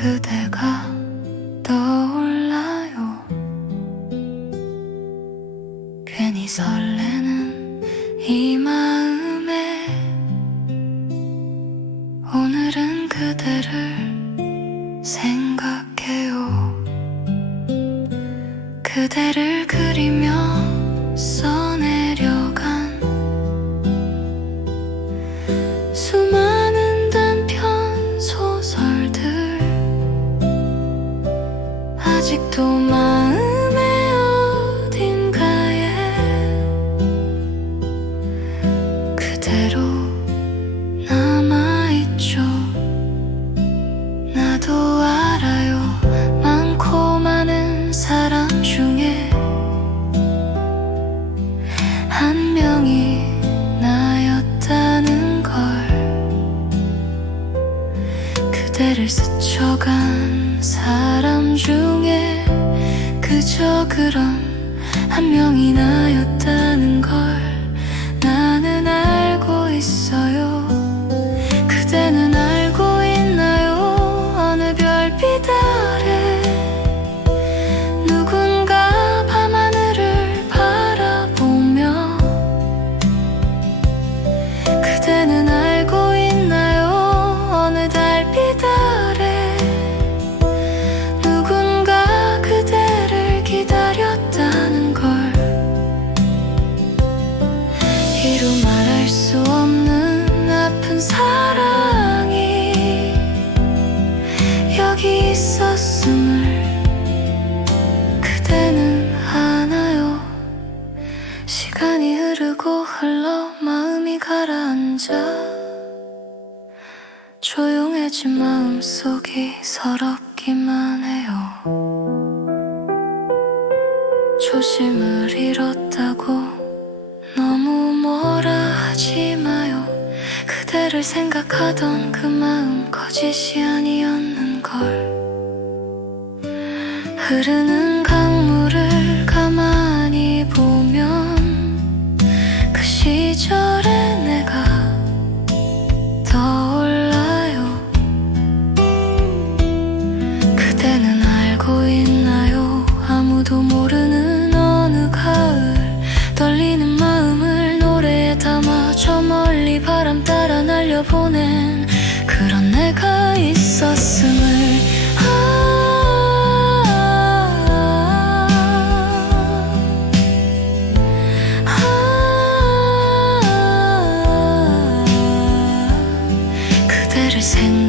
그대가 떠올라요. 괜히 설레는 이 마음에 오늘은 그대를 생각해요. 그대를 그리면서 아직 그대를 스쳐간 사람 중에 그저 그런 한 명이 나였다는 걸 나는 알고 있어요 흐르고 흘러 마음이 가라앉아 조용해진 마음속이 서럽기만 해요. 조심을 잃었다고 너무 뭐라 하지 마요. 그대를 생각하던 그 마음 거짓이 아니었는 걸. 흐르는 강물을 시절의 내가 떠올라요. 그대는 알고 있나요? 아무도 모르는 어느 가을. 떨리는 마음을 노래에 담아 저 멀리 바람 따라 날려보낸 그런 내가 있었음을 그대를 생각